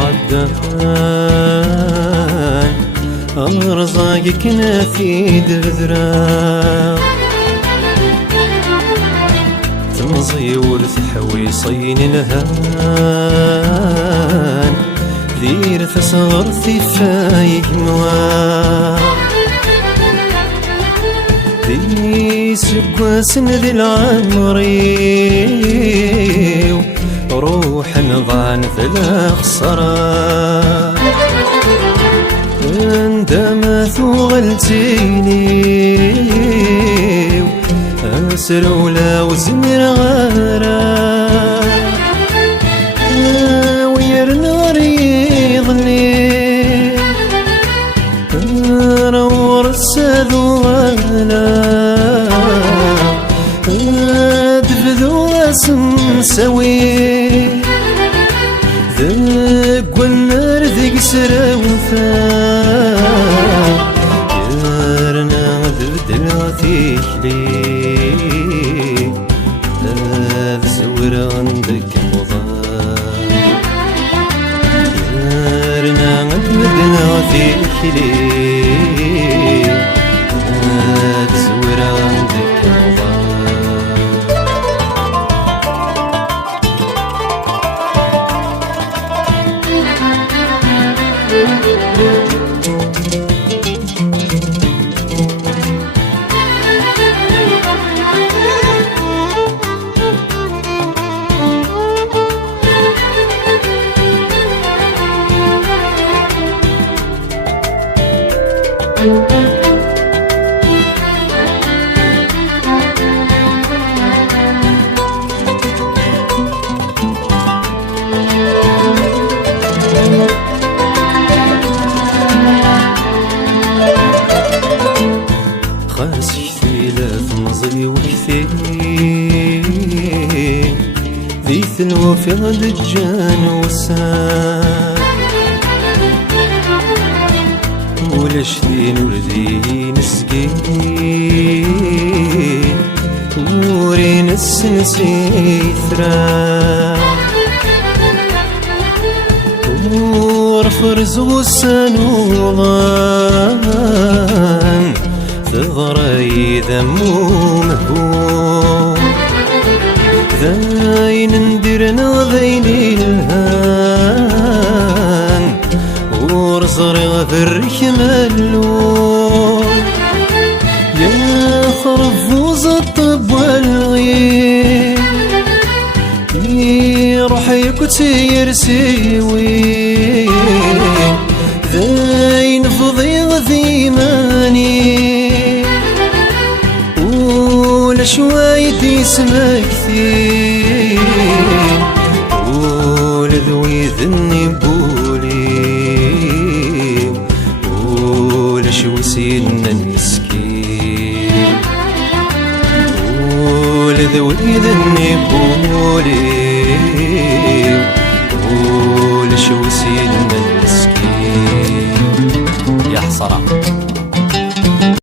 عدان أرزاقك نافي دردرا تمضي ورثحوي صين الهان ذير تصغر ثفايق نوار ذي سقواس ذي العمري روح نضان في الأخصرة عندما ثغلتيني أسر ولا وزمر غارة ويرنا ريض لي نور السذو غالا دفذو اسم سوي ذق والنار ذق سروثا يرنا دبدل وثيخلي ذا زور عندك مضان يرنا دبدل وثيخلي ذا زور عندك مضان خاس كثيلة مضي وكثير ذي ثلوة في غد الجان والسان ولشتين ولدين سقين ورين السنسيثرا ورفرز غسان وضان ثغري ذمو مهبوم ذاين نديرنا ذين الهان ورزر فرك ملون يا خرفوز الطب والغيب يروح يكتير سيوي ذاين فضي ذيماني شوية اسمك كثير ولذوي ذني بولي ولشو سيدنا المسكين ولذوي ذني بولي ولشو سيدنا المسكين يا حصرة